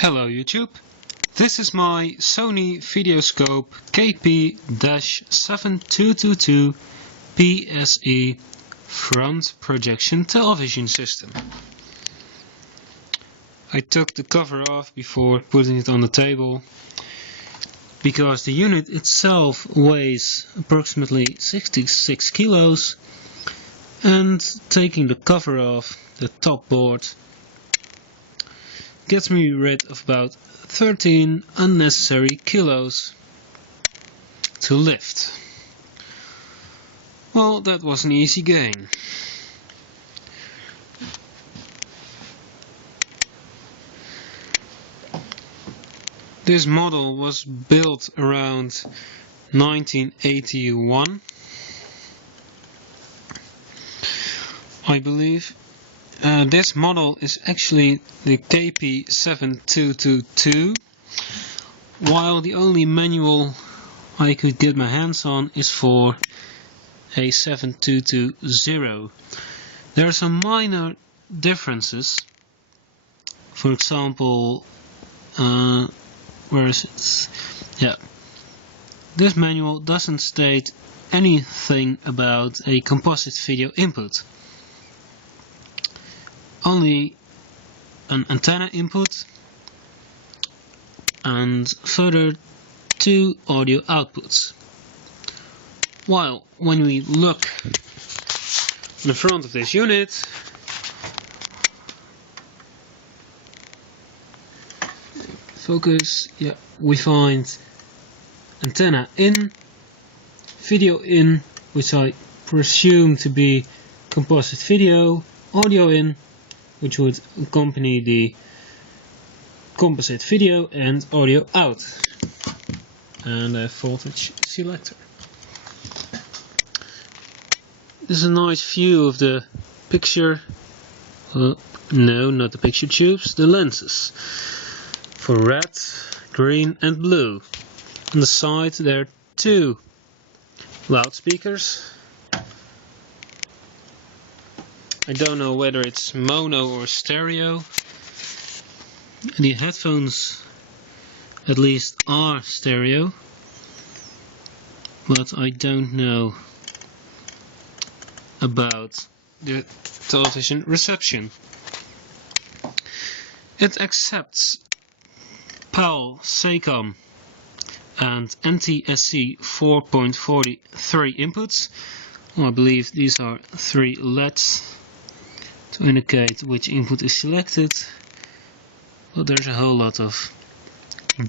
Hello YouTube, this is my Sony Videoscope KP-7222PSE front projection television system. I took the cover off before putting it on the table because the unit itself weighs approximately 66 kilos and taking the cover off the top board gets me rid of about 13 unnecessary kilos to lift. Well, that was an easy gain. This model was built around 1981, I believe. This model is actually the KP-7222, while the only manual I could get my hands on is for a 7220. There are some minor differences. For example, where is it? Yeah, this manual doesn't state anything about a composite video input. Only an antenna input and further 2 audio outputs. While when we look in the front of this unit, focus, yeah, we find antenna in, video in, which I presume to be composite video, audio in, which would accompany the composite video, and audio out, and a voltage selector. This is a nice view of the picture, no, not the picture tubes, the lenses for red, green and blue. On the side there are 2 loudspeakers. I don't know whether it's mono or stereo. The headphones at least are stereo, but I don't know about the television reception. It accepts PAL, SACOM and NTSC 4.43 inputs. Well, I believe these are 3 LEDs to indicate which input is selected, but there's a whole lot of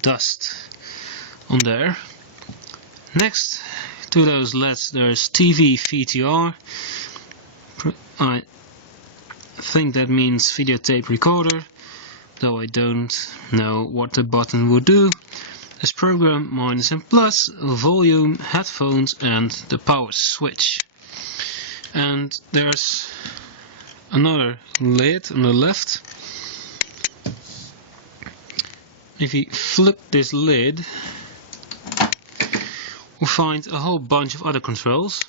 dust on there. Next to those LEDs there's TV VTR. I think that means videotape recorder, though I don't know what the button would do. There's program, minus and plus, volume, headphones and the power switch. And there's another lid on the left. If you flip this lid, we'll find a whole bunch of other controls,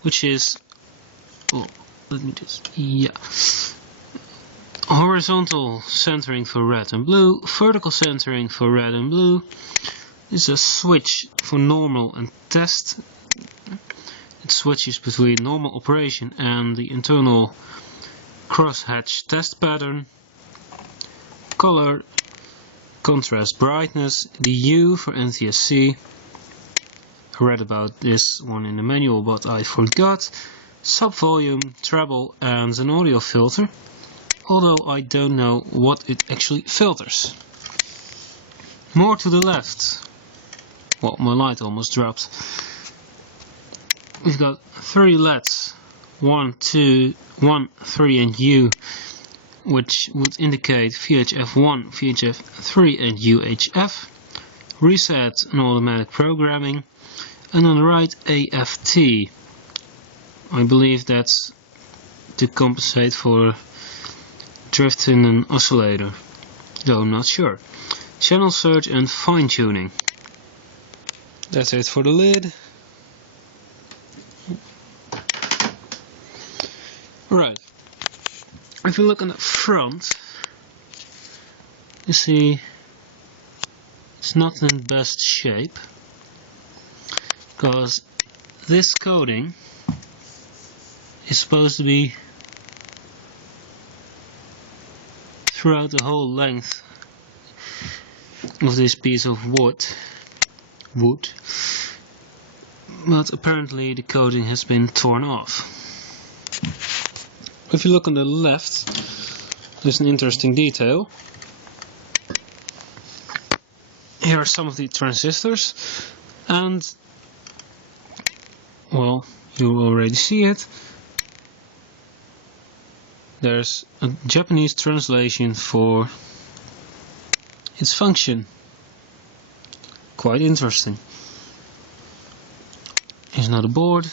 which is, oh, let me just, yeah, horizontal centering for red and blue, vertical centering for red and blue. This is a switch for normal and test. It switches between normal operation and the internal crosshatch test pattern. Color, contrast, brightness, the U for NTSC. I read about this one in the manual but I forgot. Sub-volume, treble and an audio filter, although I don't know what it actually filters. More to the left. Well, my light almost dropped. We've got 3 LEDs, 1, 2, 1, 3 and U, which would indicate VHF1, VHF3 and UHF. Reset and automatic programming. And on the right AFT. I believe that's to compensate for drift in an oscillator, though I'm not sure. Channel search and fine tuning. That's it for the lid. Alright, if you look on the front, You see, it's not in best shape, because this coating is supposed to be throughout the whole length of this piece of wood, but apparently the coating has been torn off. If you look on the left, there's an interesting detail. Here are some of the transistors, and well, you already see it. There's a Japanese translation for its function. Quite interesting. Here's another board.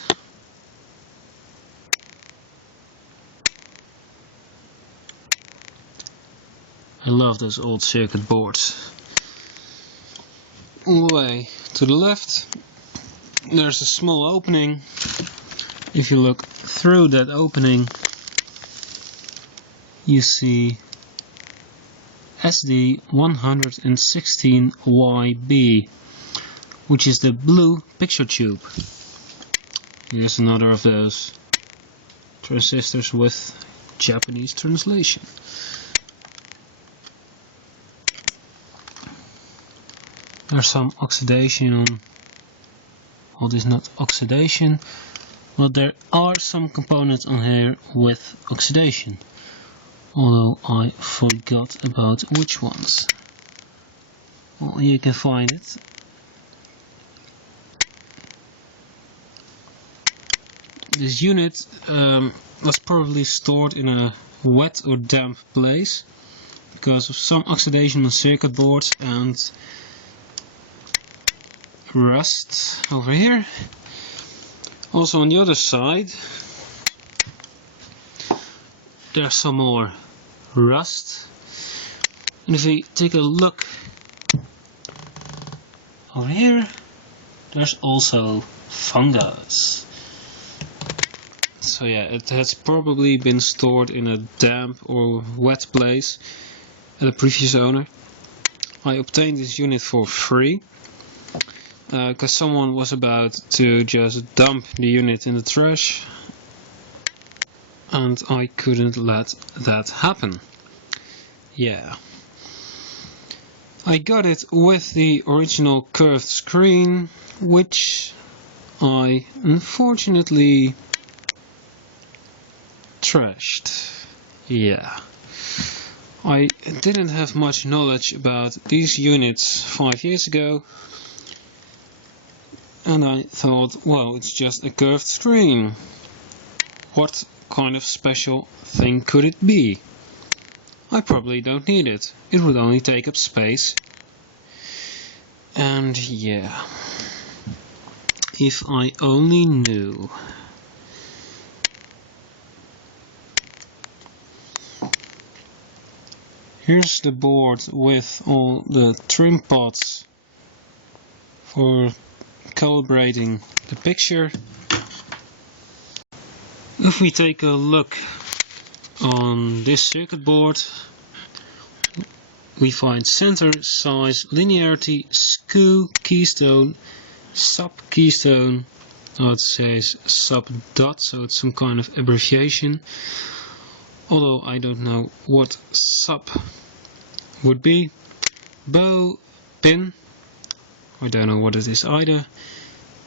I love those old circuit boards. All the way to the left, there's a small opening. If you look through that opening, you see SD116YB, which is the blue picture tube. Here's another of those transistors with Japanese translation. There's some oxidation on, well, this is not oxidation, but there are some components on here with oxidation, although I forgot about which ones. Well, you can find it. This unit was probably stored in a wet or damp place because of some oxidation on circuit boards and rust over here. Also on the other side there's some more rust, and if we take a look over here, there's also fungus. So yeah, it has probably been stored in a damp or wet place at a previous owner. I obtained this unit for free because someone was about to just dump the unit in the trash, and I couldn't let that happen. Yeah. I got it with the original curved screen, which I unfortunately trashed. Yeah. I didn't have much knowledge about these units 5 years ago, and I thought, well, it's just a curved screen. What kind of special thing could it be? I probably don't need it. It would only take up space. And yeah, if I only knew. Here's the board with all the trim pots for calibrating the picture. If we take a look on this circuit board, we find center, size, linearity, skew, keystone, sub keystone. Oh, it says sub dot, so it's some kind of abbreviation. Although I don't know what sub would be. Bow, pin, I don't know what it is either.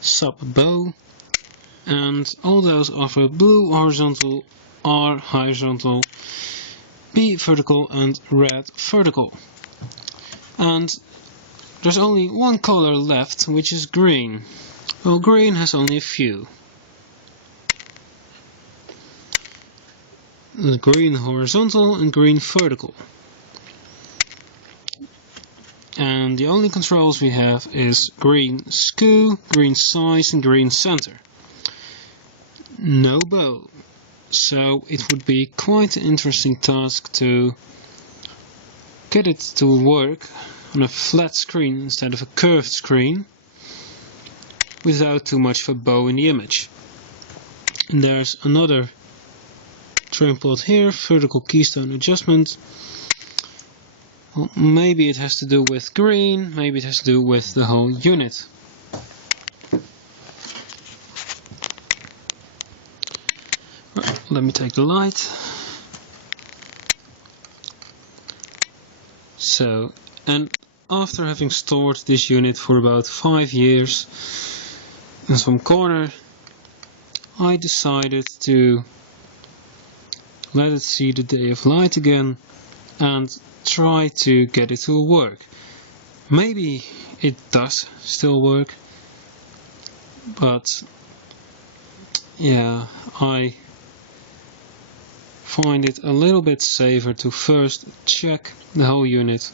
Sub bow, and all those are for blue horizontal, R horizontal, B vertical, and red vertical. And there's only one color left, which is green. Well, green has only a few. There's green horizontal and green vertical. And the only controls we have is green skew, green size, and green center. No bow. So it would be quite an interesting task to get it to work on a flat screen instead of a curved screen without too much of a bow in the image. And there's another trim pot here, vertical keystone adjustment, Well, maybe it has to do with green, maybe it has to do with the whole unit. Right, let me take the light. So, and after having stored this unit for about 5 years in some corner, I decided to let it see the day of light again and try to get it to work. Maybe it does still work, but yeah, I find it a little bit safer to first check the whole unit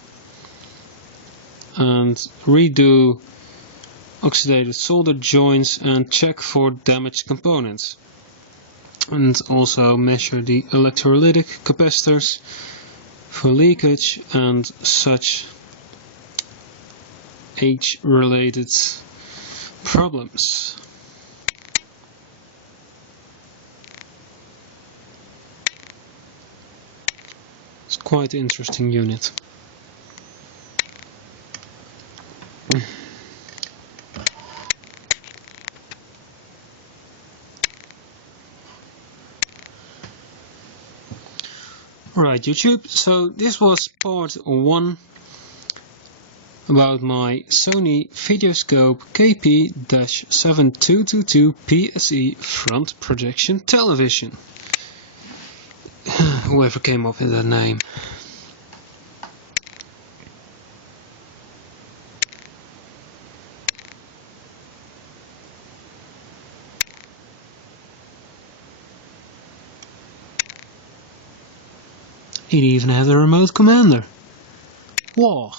and redo oxidated solder joints and check for damaged components, and also measure the electrolytic capacitors for leakage and such age-related problems. It's quite an interesting unit. Right, YouTube, so this was part 1 about my Sony Videoscope KP-7222PSE front projection television. Whoever came up with that name. It even had a remote commander. Whoa!